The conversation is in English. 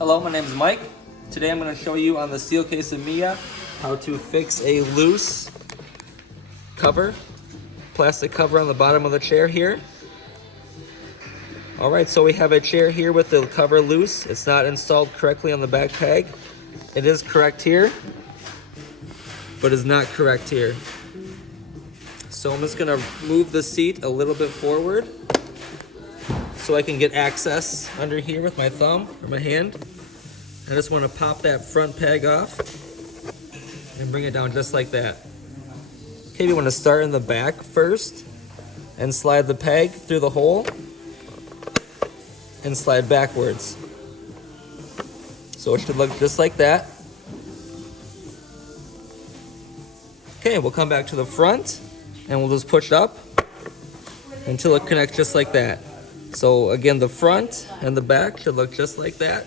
Hello, my name is Mike. Today I'm going to show you on the steel case Amia how to fix a loose cover, plastic cover on the bottom of the chair here. Alright, so we have a chair here with the cover loose. It's not installed correctly on the back peg. It is correct here, but is not correct here. So I'm just going to move the seat a little bit forward so I can get access under here with my thumb or my hand. I just want to pop that front peg off and bring it down just like that. Okay, we want to start in the back first and slide the peg through the hole and slide backwards. So it should look just like that. Okay, we'll come back to the front and we'll just push it up until it connects just like that. So again, the front and the back should look just like that.